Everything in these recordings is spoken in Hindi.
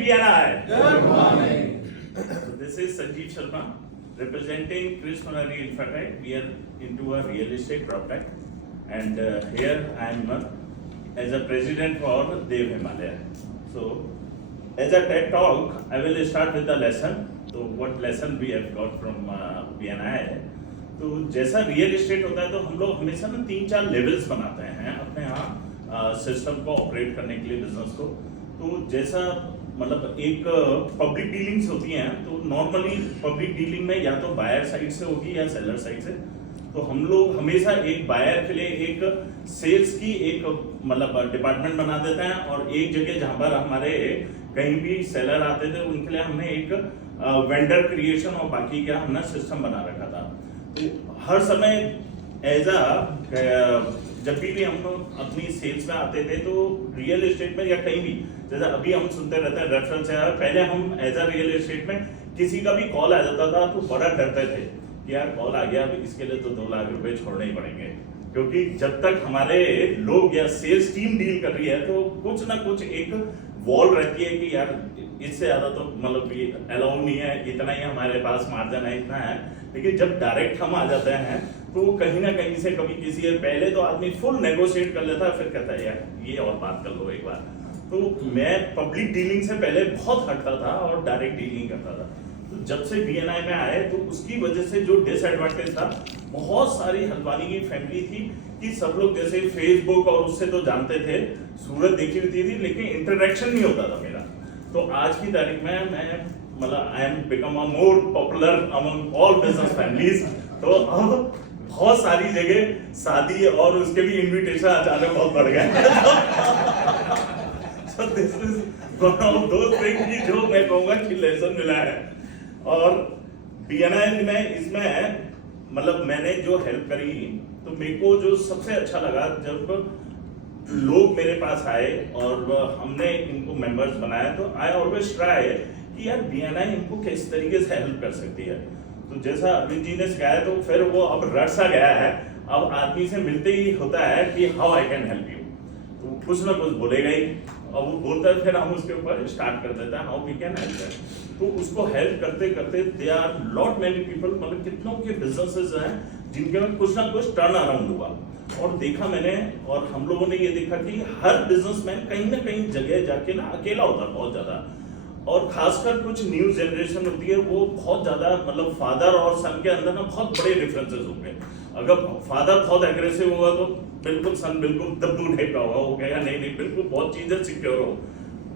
BNI. Good morning. This is Sanjeev Sharma representing Chris Monari Infratech. We are into a real estate PropTech, and here I am as a president for Dev Himalaya. So, as a TED talk, I will start with the lesson. So, what lesson we have got from BNI है. तो जैसा रियल एस्टेट होता है तो हम लोग हमेशा ना 3-4 लेवल्स बनाते हैं अपने यहाँ सिस्टम को ऑपरेट करने के लिए बिजनेस को. तो जैसा मतलब एक पब्लिक डीलिंग्स होती हैं तो नॉर्मली पब्लिक डीलिंग में या तो बायर साइड से होगी या सेलर साइड से. तो हम लोग हमेशा एक बायर के लिए एक सेल्स की एक मतलब डिपार्टमेंट बना देते हैं, और एक जगह जहाँ पर हमारे कहीं भी सेलर आते थे उनके लिए हमने एक वेंडर क्रिएशन और बाकी का हमने सिस्टम बना रखा था. तो हर समय एज जब भी हम लोग अपनी सेल्स में आते थे तो रियल एस्टेट में या कहीं भी जैसा अभी हम सुनते रहते हैं रेफरेंस से, पहले हम एज अ रियल एस्टेट में किसी का भी कॉल आ जाता था तो बड़ा डरते थे कि यार कॉल आ गया, इसके लिए तो 2 लाख रुपए छोड़ने ही पड़ेंगे, क्योंकि जब तक हमारे लोग या सेल्स टीम डील कर रही है तो कुछ ना कुछ एक वॉल रहती है कि यार इससे ज्यादा तो मतलब अलाउ नहीं है, इतना ही हमारे पास मार्जिन है, इतना है. लेकिन जब डायरेक्ट हम आ जाते हैं तो कहीं ना कहीं से कभी किसी पहले तो आदमी फुल नेगोशिएट कर लेता है, फिर कहता है यार ये और बात कर लो एक बार. तो मैं पब्लिक डीलिंग से पहले बहुत हटता था और डायरेक्ट डीलिंग करता था. तो जब से BNI में आए तो उसकी वजह से जो डिसएडवांटेज था, बहुत सारी हल्द्वानी की फैमिली थी कि सब लोग जैसे फेसबुक और उससे तो जानते थे, सूरत देखी होती थी, लेकिन इंटरेक्शन नहीं होता था मेरा. तो आज की तारीख में मैं मतलब I am become a more popular among all business families. तो अब बहुत सारी जगह शादी और उसके भी इनविटेशन अचानक बहुत बढ़ गए. So this is one of those things कि जो मैं कहूँगा कि लेसन मिला है. और BNI में इसमें मतलब मैंने जो हेल्प करी तो मेरे को जो सबसे अच्छा लगा जब लोग मेरे पास आए और हमने इनको मेंबर्स बनाया, तो आई ऑलवेज ट्राई कि यार BNI इनको किस तरीके से हेल्प कर सकती है. तो जैसा अरविंद जी ने सिखाया तो फिर वो अब रट सा गया है, अब आदमी से मिलते ही होता है कि how I can help you. तो कुछ ना कुछ बोलेगा ही, और वो बोलता है फिर हम उसके ऊपर स्टार्ट कर देते हैं हाउ वी कैन हेल्प. तो उसको हेल्प करते करते they are lot many people, मतलब कितनों के बिजनेसेस हैं जिनके में कुछ ना कुछ टर्न अराउंड हुआ. और देखा मैंने, और हम लोगों ने ये देखा कि हर बिजनेसमैन कहीं ना कहीं जगह जाके ना अकेला होता है बहुत ज्यादा, और खासकर कुछ न्यू जनरेशन होती है वो बहुत ज्यादा मतलब फादर और सन के अंदर ना बहुत बड़े डिफरेंसेस होंगे. अगर फादर बहुत एग्रेसिव होगा तो बिल्कुल सन बिल्कुल दबदू टाइप का होगा, वो कहेगा नहीं नहीं बिल्कुल बहुत चीजें सिक्योर हो.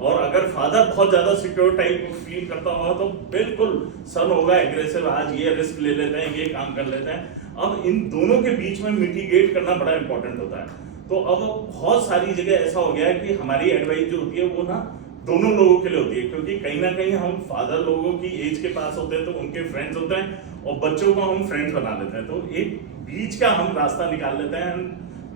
और अगर फादर बहुत ज्यादा सिक्योर टाइप फील करता होगा तो बिल्कुल सन होगा एग्रेसिव, आज ये रिस्क ले लेते हैं, ये काम कर लेते हैं. अब इन दोनों के बीच में मिटिगेट करना बड़ा इंपॉर्टेंट होता है. तो अब बहुत सारी जगह ऐसा हो गया है कि हमारी एडवाइस जो होती है वो ना दोनों लोगों के लिए होती है, क्योंकि कहीं ना कहीं हम फादर लोगों की एज के पास होते हैं तो उनके फ्रेंड्स होते हैं और बच्चों को हम फ्रेंड्स बना लेते हैं. तो एक बीच का हम रास्ता निकाल लेते हैं.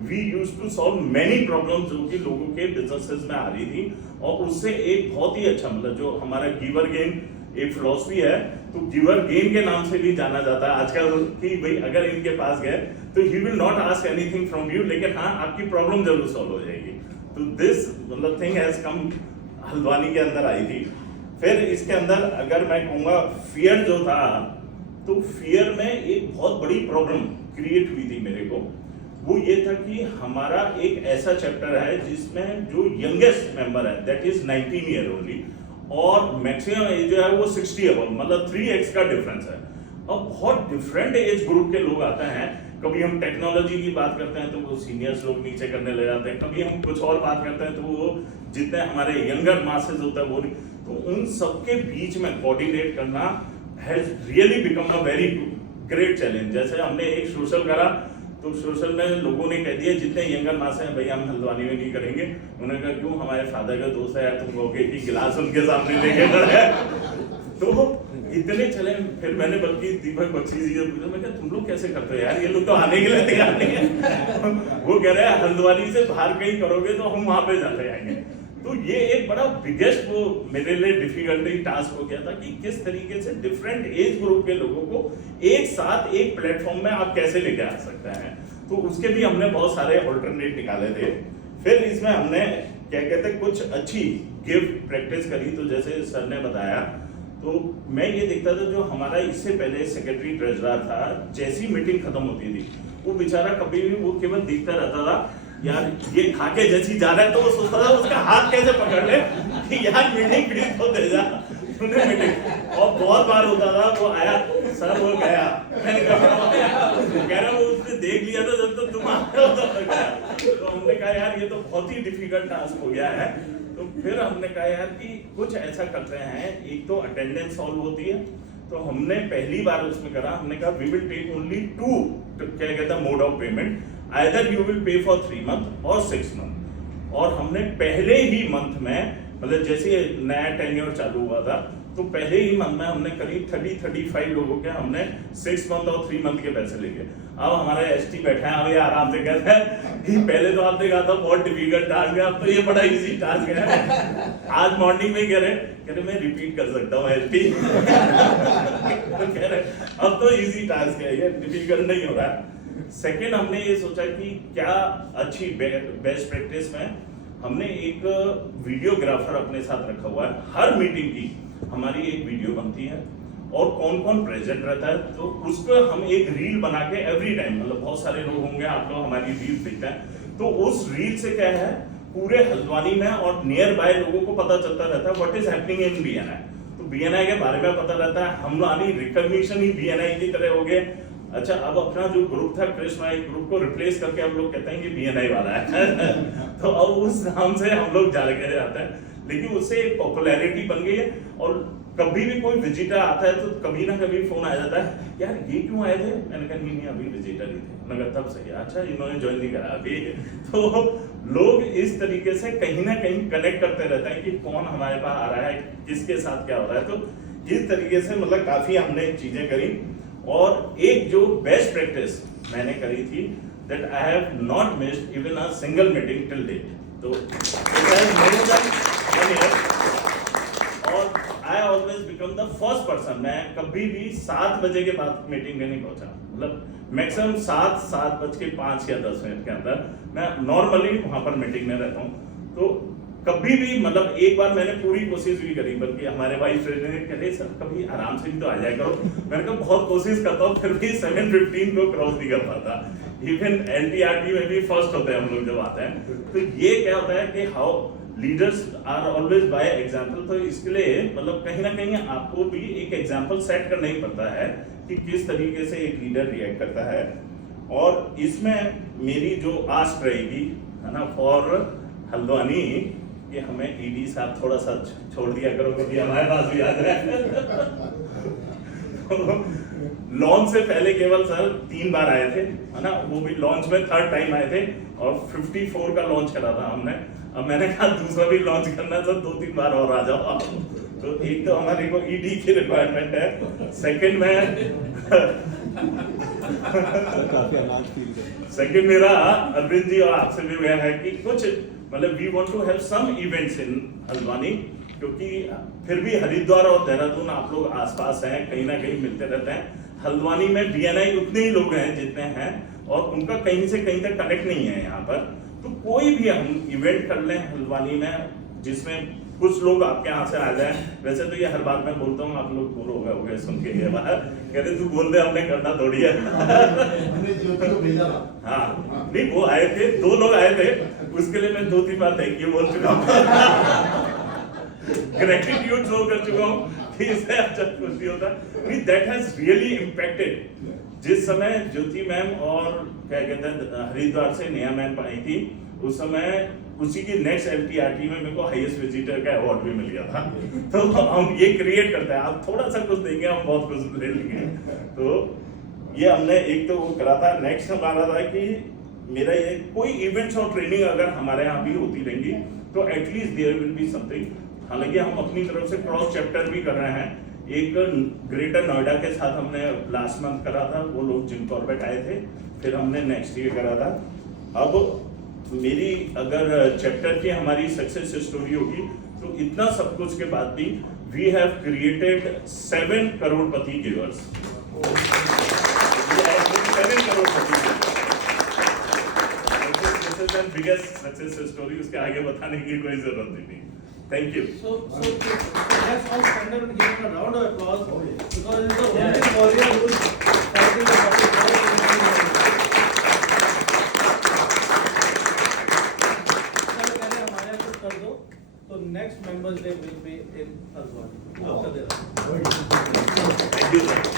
We use to solve many problems जो कि लोगों के बिजनेसेस में आ रही थी, और उससे एक बहुत ही अच्छा मतलब जो हमारा गिवर गेन एक फिलॉसफी है, तो गिवर गेन के नाम से भी जाना जाता है आजकल कि भाई अगर इनके पास गए तो he will not ask anything from you, लेकिन हाँ आपकी प्रॉब्लम जरूर सॉल्व हो जाएगी. तो दिस मतलब थिंग हैज कम हल्द्वानी के अंदर आई थी. फिर इसके अंदर अगर मैं कहूँगा फियर जो था, तो फियर में एक बहुत बड़ी प्रॉब्लम क्रिएट हुई थी मेरे को. वो ये था कि हमारा एक ऐसा चैप्टर है जिसमें जो यंगेस्ट मेंबर है दैट इज 19 ईयर ओनली, और मैक्सिमम एज जो है वो 60 अबव, मतलब 3x का डिफरेंस है. अब बहुत डिफरेंट एज ग्रुप के लोग आते हैं. कभी हम टेक्नोलॉजी की बात करते हैं तो वो सीनियर्स लोग नीचे करने लग जाते हैं, कभी हम कुछ और बात करते हैं तो वो जितने हमारे यंगर मासेस होता है वो नहीं. तो उन सबके बीच में कोऑर्डिनेट करना has really become a very great challenge. जैसे हमने एक सोशल करा तो सोशल में लोगों ने कह दिया जितने यंगर मास हैं भाई हम हल्द्वानी में नहीं करेंगे. उन्होंने कहा क्यों, हमारे फादर का दोस्त है यार, तुम कहोगे कि गिलास उनके सामने लेके खड़े. तो इतने चले. फिर मैंने बल्कि दीपक बख्शी जी से पूछा, मैं तुम लोग कैसे करते हो यार, ये लोग तो आने के लिए तैयार नहीं है. वो कह रहे हैं हल्द्वानी से बाहर कहीं करोगे तो हम वहां पे जाते आएंगे. तो ये एक बड़ा बिगेस्ट वो मेरे लिए डिफिकल्टी टास्क हो गया था कि किस तरीके से डिफरेंट एज ग्रुप के लोगों को एक साथ एक प्लेटफॉर्म में आप कैसे लेके आ सकते हैं. तो उसके भी हमने बहुत सारे ऑल्टरनेट निकाले थे. फिर इसमें हमने क्या कहते हैं कुछ अच्छी गिफ्ट प्रैक्टिस करी। तो जैसे सर ने बताया, तो मैं ये देखता था जो हमारा इससे पहले सेक्रेटरी ट्रेजरर था, जैसी मीटिंग खत्म होती थी वो बेचारा कभी भी वो केवल देखता रहता था, यार ये खा के जैसी जा रहा है, तो वो सोचता था उसका हाथ कैसे पकड़ ले कि यार मीटिंग प्लीज तो दे जा मीटिंग। और बहुत बार होता था वो आया, सर वो गया, मैंने कह रहा वो उसने देख लिया था जब तक तुम आते हो तब गया। तो हमने कहा यार ये तो बहुत ही डिफिकल्ट टास्क हो गया है। तो फिर हमने कहा यार कि कुछ ऐसा करते हैं, एक तो अटेंडेंस सॉल्व होती है, तो हमने पहली बार उसमें करा, हमने कहा वी विल टेक ओनली 2 क्या कहता है mode of payment, either you will pay for 3 month और 6 मंथ। और हमने पहले ही मंथ में, मतलब जैसे नया टेन्योर चालू हुआ था, तो पहले ही मंथ में हमने करीब 30-35 लोगों के हमने 6 मंथ और 3 मंथ के पैसे लेके। अब हमारे एसटी बैठे हैं, अब ये आराम से कहते हैं कि पहले तो आपने कहा था बहुत डिफिकल्ट टास्क है, अब तो ये बड़ा इजी टास्क है। आज मॉर्निंग में कह रहे मैं रिपीट कर सकता हूँ एसटी तो कह रहे अब तो इजी टास्क है, ये डिफिकल्ट नहीं हो रहा है। सेकेंड, हमने ये सोचा कि क्या अच्छी बेस्ट प्रैक्टिस में हमने एक वीडियोग्राफर अपने साथ रखा हुआ है। हर मीटिंग की हमारी एक वीडियो बनती है और कौन कौन प्रेजेंट रहता है, तो उस पर हम एक रील बना के एवरी टाइम, मतलब बहुत सारे लोग होंगे, आप लोग हमारी रील देखते हैं, तो उस रील से क्या है पूरे हल्द्वानी में और नियर बाय लोगों को पता चलता रहता है what is happening in BNI. तो बीएनआई के बारे में पता रहता है, हमारी रिकॉग्निशन ही बीएनआई की तरह हो गए। अच्छा, अब अपना जो ग्रुप था कृष्णा, एक ग्रुप को रिप्लेस करके अब लोग कहते हैं कि बीएनआई वाला है तो अब उस नाम से हम लोग जा के जाते हैं, लेकिन उससे एक पॉपुलैरिटी बन गई है। और कभी भी कोई विजिटर आता है तो कभी ना कभी फोन आ जाता है, यार ये क्यों आए थे, मैंने कहा नहीं अभी विजिटर ही थे, मैंने कहा तब सही, अच्छा इन्होंने ज्वाइन नहीं करा अभी तो लोग इस तरीके से कहीं ना कहीं कनेक्ट करते रहते हैं कि कौन हमारे पास आ रहा है, किसके साथ क्या हो रहा है। तो इस तरीके से मतलब काफी हमने चीजें करी। और एक जो बेस्ट प्रैक्टिस मैंने करी थी, that I have not missed even a single meeting till date. तो और I always become the first person, मैं कभी भी 7 बजे के बाद मीटिंग में नहीं पहुंचा, मतलब मैक्सिमम 7:05 या 10 मिनट के अंदर मैं नॉर्मली वहां पर मीटिंग में रहता हूँ। तो कभी भी, मतलब एक बार मैंने पूरी कोशिश भी करी, बल्कि हमारे वाइस प्रेसिडेंट कह रहे सर कभी आराम से भी तो आ जाया करो, मैंने कहा बहुत कोशिश करता हूँ, फिर भी 7:15 को क्रॉस नहीं कर पाता। इवन एनटीआरटी में भी फर्स्ट होते हैं हम लोग जब आते हैं। तो ये क्या होता है कि how leaders are always by example. तो इसके लिए मतलब कहीं ना कहीं आपको भी एक एग्जाम्पल सेट करना ही पड़ता है कि किस तरीके से एक लीडर रिएक्ट करता है। और इसमें मेरी जो आस्क रहेगी है ना फॉर हल्द्वानी, कि हमें ईडी साहब थोड़ा सा छोड़ दिया करो, क्योंकि हमारे पास भी याद है लॉन्च से पहले केवल सर 3 बार आए थे, है ना, वो भी लॉन्च में 3rd टाइम आए थे और 54 का लॉन्च करा था हमने। अब मैंने कहा दूसरा भी लॉन्च करना सर 2-3 बार और आ जाओ। तो एक तो हमारे को ईडी की रिक्वायरमेंट है, सेकंड में सेकंड मेरा अरविंद जी और आपसे भी वह है कि कुछ मतलब we want to have some events in Haldwani, क्योंकि फिर भी हरिद्वार और देहरादून आप लोग आसपास हैं, कहीं ना कहीं मिलते रहते हैं। हल्द्वानी में बीएनआई उतने ही लोग हैं जितने हैं, और उनका कहीं से कहीं तक कनेक्ट नहीं है यहाँ पर। तो कोई भी हम इवेंट कर लें हल्द्वानी में जिसमें कुछ लोग आपके यहाँ से आ जाए। वैसे तो ये हर बात में बोलता हूँ, आप लोग बोर हो गए सुन के, ये बात कहते तू बोल दे, हमने करना थोड़ी है हाँ नहीं, वो आए थे, 2 लोग आए थे, उसके लिए मैं 2-3 बार थैंक यू बोल चुका हूँ ग्रेटिट्यूड शो कर चुका हूँ कि इससे अच्छा कुछ नहीं होता। That has really impacted. जिस समय ज्योति मैम और क्या कहते हैं हरिद्वार से नेहा मैम आई थी, उस समय उसी की नेक्स्ट एलटीआरटी में मेरे को हाईएस्ट विजिटर का अवार्ड भी मिल गया था। तो हम ये क्रिएट करते हैं, आप थोड़ा सा कुछ देंगे हम बहुत कुछ ले लेंगे। तो ये हमने एक तो वो करा था। नेक्स्ट हमारा था कि मेरा ये कोई इवेंट्स और ट्रेनिंग अगर हमारे यहाँ भी होती रहेंगी तो at least there will be something. हालांकि हम अपनी तरफ से क्रॉस चैप्टर भी कर रहे हैं। एक ग्रेटर नोएडा के साथ हमने लास्ट मंथ करा था, वो लोग जिम कॉर्बेट आए थे, फिर हमने नेक्स्ट ईयर करा था। अब मेरी अगर चैप्टर की हमारी सक्सेस स्टोरी होगी तो इतना सब कुछ के बाद भी we have created 7 crorepati givers. 7 crorepati and biggest success story, उसके आगे बताने की कोई जरूरत ही नहीं। Thank you. So let's all stand up and give him a round of applause because he's the only warrior who's fighting the battle. चलो पहले हमारे कुछ कर दो, तो next Members Day will be in Hazwan. Thank you sir.